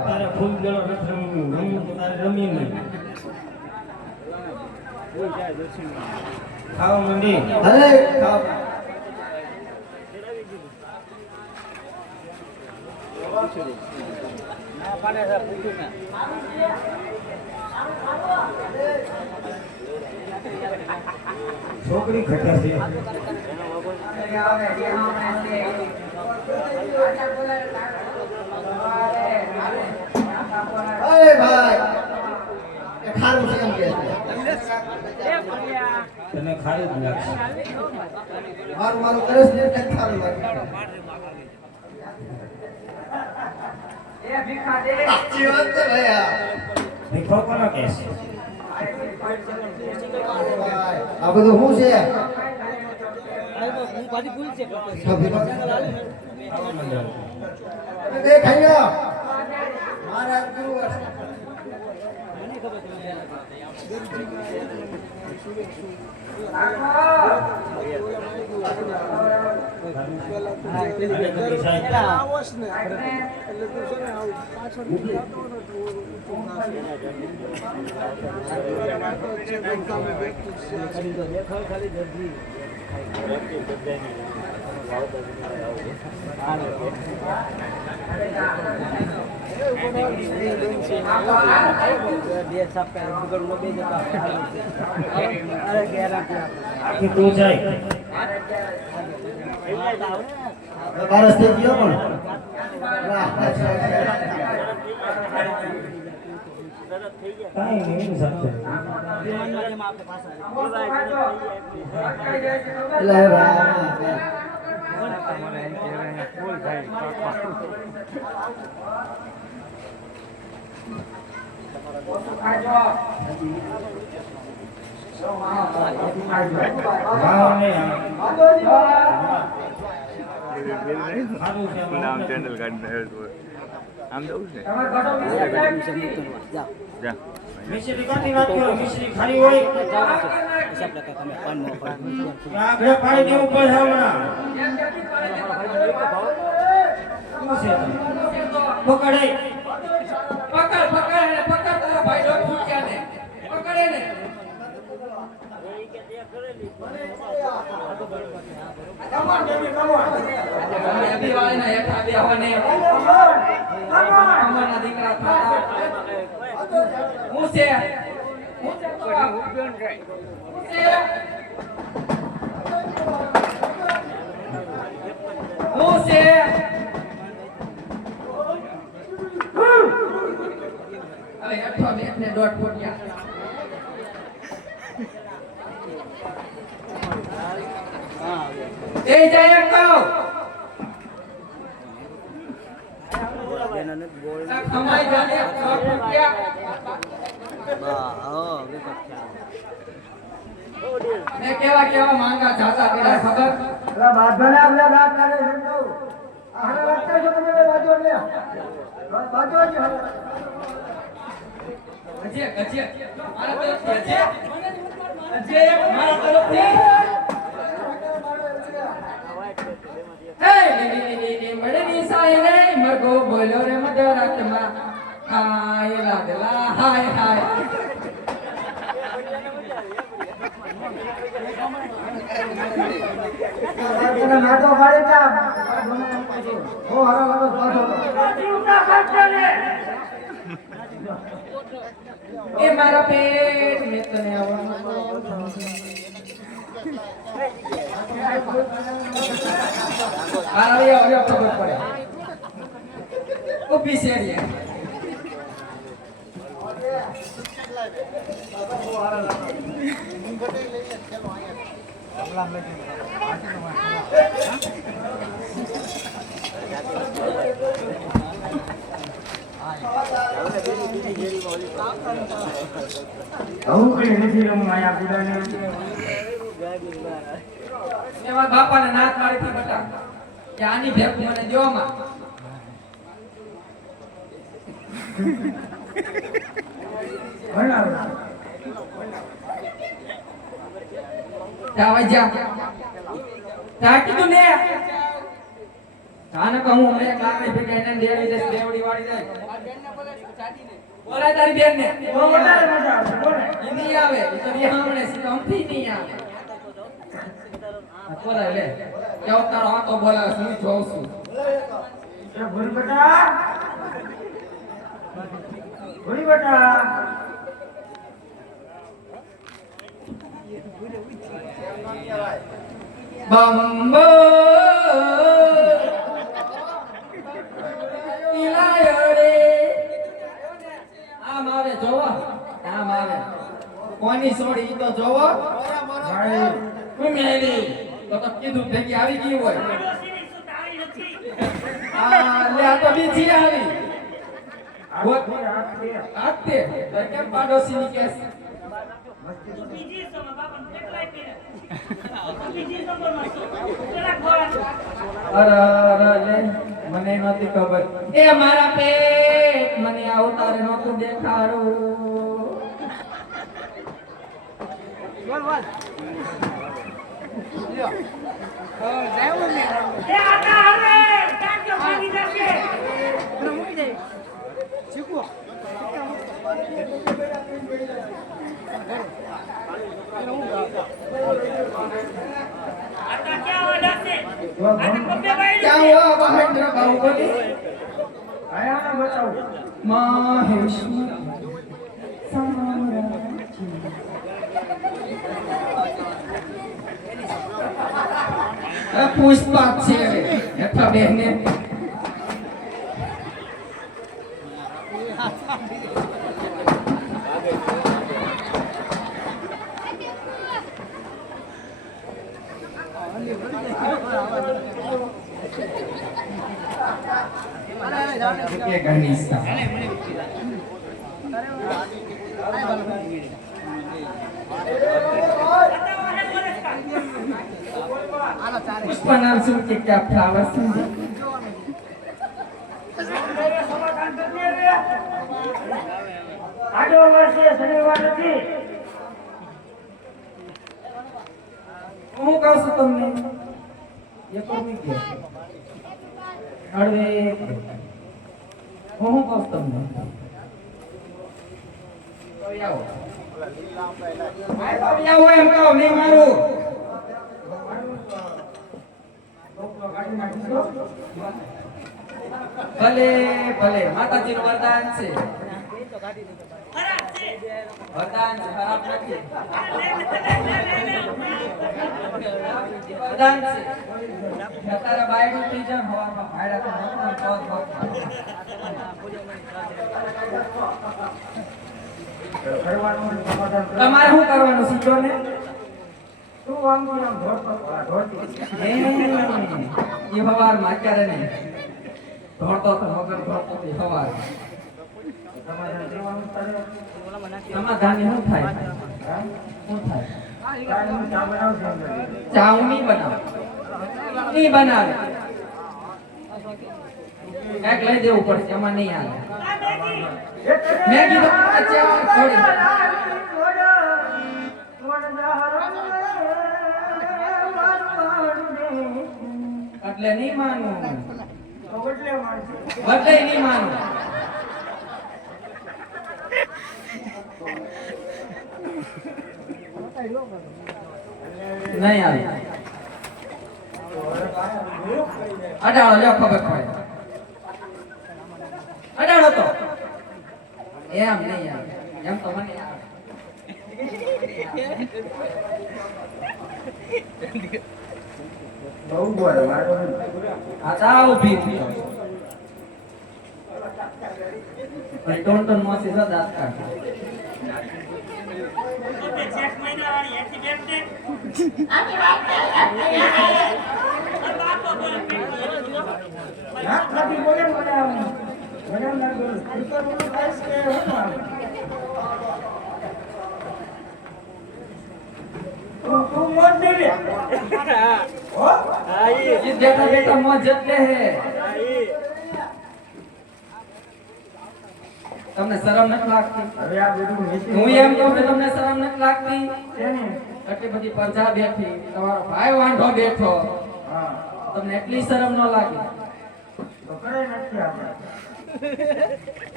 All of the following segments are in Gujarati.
તારે ફૂલ ગળો રમી તો તારે રમી નહીં ખાવા માંડી અરે છોકરી ખટાશે અરે ભાઈ એ ખારું છે એમ કે તને ખાઈ જ લાગશે મારું મારું કરે છે કે ખારું લાગે એ ભીખા દે સાચી વાત છે ભાઈ ભીખો કોનો કેસ આ બધું શું છે ખાઈ મારા ગુરુ તું જાય બારસ થઈ ગયો પણ કાઈ નહીં સાથે નામ ચેનલ કાઢી આમ જવું છે જા મિશ્રી કાની વાત કરો મિશ્રી ખારી હોય આગળ પાઈ દેવું પડે હમણાં પકડે પકડ તારા ભાઈ ડોક ફૂટ્યા ને પકડે ને દોઢ ફૂટ્યા એ જાય કહો કમાઈ જાને દોઢ ફૂટ્યા ને કેવા માંગા જાતા પેલા ખબર પેલા બાધને આપણે રાત કાઢે છે કહું આને રાખતા છો તમે બાજુ લે બાજુ જ ગજે મારા તરફથી ગજે મારા તરફથી હે મડની સાયલે મરગો બોલ્યો રે મધરાતમાં હાય લાગલા હાય હાય તને નાટો પાડે છે ઓ હારો લાગો પાછો એ મારા પેટ મેં તને આવવાનું ખબર પડે ઊભી છે આવું કઈ નથી રમવું આયા બુડાને એમાં બાપાને નાક મારીથી બતા કે આની ભેગ મને દેવામાં જાવા જા કીધું ને કાને કહું મે કાને ભેગ એને દેડી દે દેવડી વાળી દે બોલાય તારી બેન ને બહુ વધારે મજા આવે બોલે ઈ નહીં આવે ઈ તો રિહામણે સીધમથી નહીં આવે બોલાય લે કેવો તારો આ તો બોલાવે હું જોઉં છું એ ભૂરી બેટા ભૂરી બેટા બમ્બો નીલાયો રે આમ આવે જોવો આમ આવે કોની સોડી ઈ તો જોવો ભાઈ મેલી તો કીધું ભેગી આવી ગઈ હોય આ લે આ તો બીજી આવી આતે કેમ પાડોશી ની કેસ અરે લે મને નહોતી ખબર એ મારા પેટ મને આવું તારે નહોતું દેખાડું क्या हुआ महेंद्र बाहुबली આયા ને બતાવું મહેશ્વર પુષ્પા છે હેઠા બેને કે ગણેશા પુષ્પા નામ શું કે क्या फ्लावर समझे સમાધાન કરી દે આજો વર્ષે શનિવાર નથી હું કહું છું તમને એ કરવી કે હળવે હું કહું તમને આવો એમ કહો નહીં મારું ભલે ભલે માતાજીનું વરદાન છે વરદાન છે ખરાબ નથી વરદાન છે તારા બાયનું થઈ જાય હવામાં ભાડા તો કરવાનું સમાધાન તમારે શું કરવાનું સીધો ને શું વાંધો આમ ધોતી એ હવારમાં અત્યારે નહીં ધોતો તો વગર ધોતો તે હવાર સમાધાન કરવાનું તારે સમાધાન શું થાય શું થાય કાયનું ચા બનાવશે અંદર. ચા હું નહીં બનાવે નહીં બનાવે ક્યાંક લઈ દેવું પડશે એમાં નહીં આવે મેં કીધું આ ચા થોડી એટલે નહીં માનું બધાય નહીં માનું નહીં આવે અડાડો લ્યો ખબર પડે અડાડો તો એમ નહીં એમ તો મને આવે બહુ બોલે મારો આ તા ઊભી થયો પણ ટોન મોસી સદા દાંત કાઢે ના ખાતી બોલે મને આમ મને એમ લાગે ઉપર બોલું ખાઈશ કે હું આમ તું મોજ નહીં રે હો ये बेटा बेटा मौज जतले है તમને શરમ નથી લાગતી હવે આ બધું નીચે હું એમ કહું કે તમને શરમ નથી લાગતી છે ને એટલી બધી પ્રજા બેઠી તમારો ભાઈ વાંઢો બેઠો હા તમને એટલી શરમ ન લાગે તો કરે નથી આપણે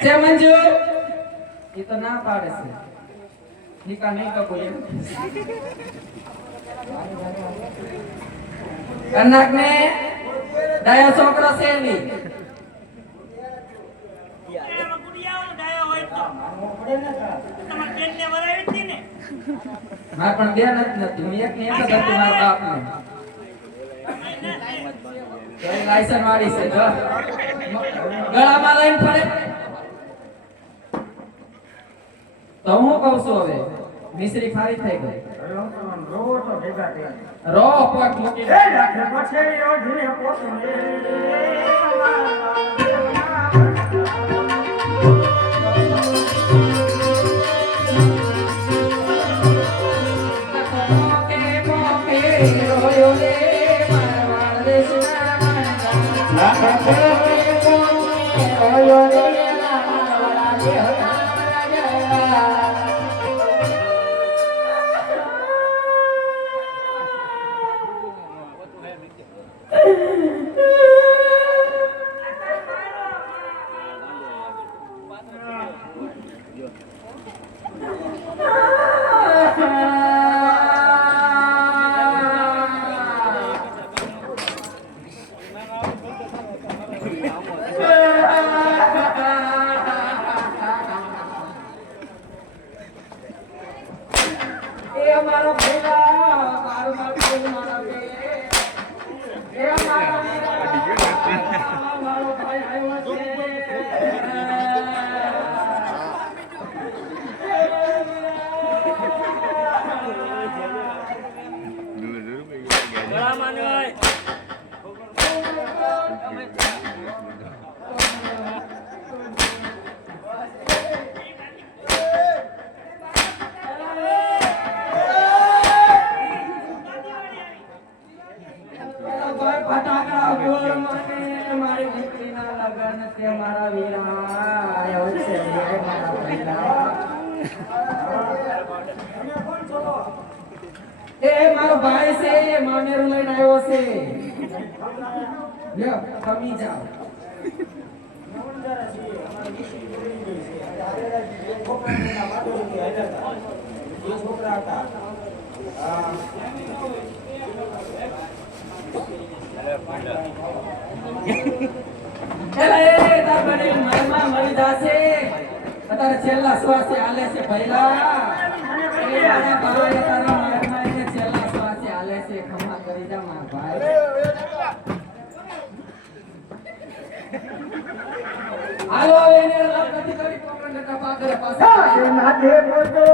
છે મંજુ એ તો ના પાડે છે નિકા નહીં કબૂલ કનક ને ડાયો છોકરો છે ની મારે પણ બે નથી હું એક ની એક જ હતી મારા બાપ ને લાયસન્સ વાળી છે જો ગળામાં લઈને ફરે તો હું કહું છું હવે મિશ્રી ખારી થઈ ગઈ હવે હું કરવાનું રોવો તો ભેગા થયા રો પગ મૂકી એ રાખે પછી રોજ પોતું એ મારો ભાઈ છે મામેરું લઈને આવ્યો છે લ્યો કમી જાઓ અત્યારે છેલ્લા શ્વાસે હાલે છે પહેલા છેલ્લા શ્વાસે હાલે છે ખમા કરી જા મારા ભાઈ હાલો એને લપ નથી કરી પકડ નકા પાગરે પાસે નાથે બોલો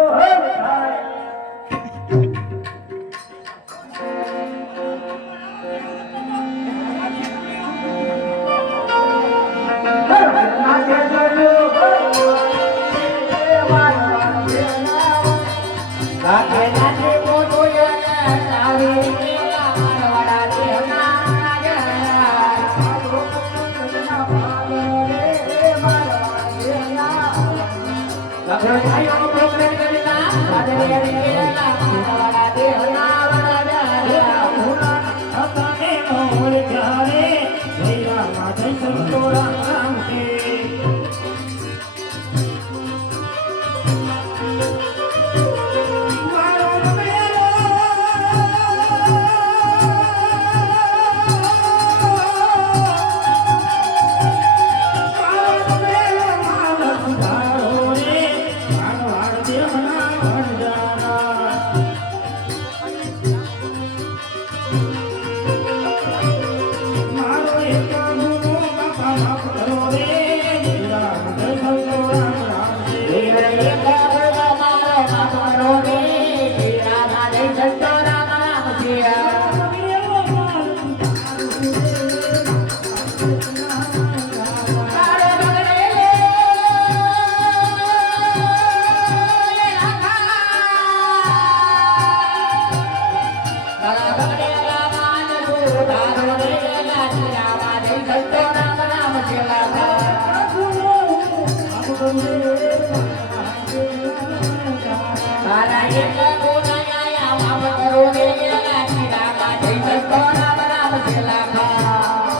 રામ કરો રે લાખી રામા જય સંતો રામ રામ શેલાખા.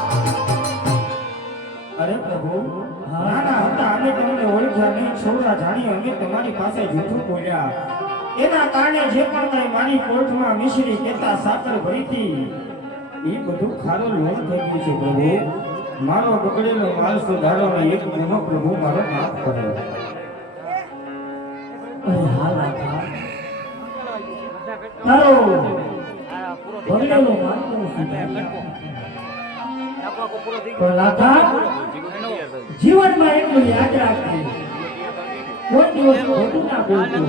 અરે પ્રભુ નાના હતા અમે તમને ઓળખ્યા નહીં, છોરા જાણી અમે તમારી પાસે જૂઠું બોલ્યા, એના કારણે જે પણ કઈ મારી કોઠમાં મિશ્રી કેતા સાકર ભરી હતી એ બધું ખારું લોન થઈ ગયું છે પ્રભુ. મારો બગડેલો માલ સુધારો અને એક ગુનો પ્રભુ મારો માફ કરો. અરે હા લાખા તારો ભરેલો માનતો સુધારી. પણ લાખા જીવનમાં એટલું યાદ રાખજે, કોઈ દિવસ ખોટું ના બોલતું.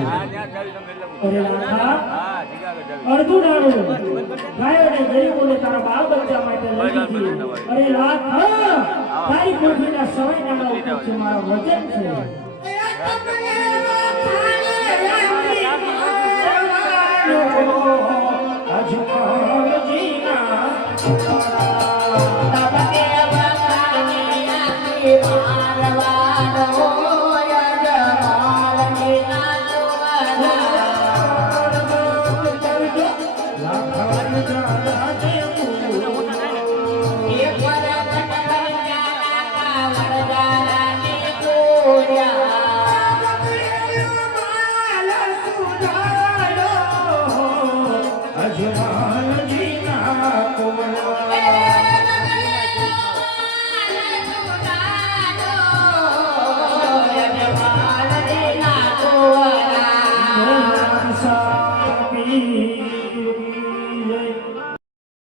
અરે લાખા અડધું નાણું ગાયો ને ગરીબોને તારા બાળ બચ્ચા માટે લઈ દીધી. અરે લાખા તારી કોઠીના સવાઈ નાના ઉપર છે મારા વચન છે. અજમાલ જીના કુંવર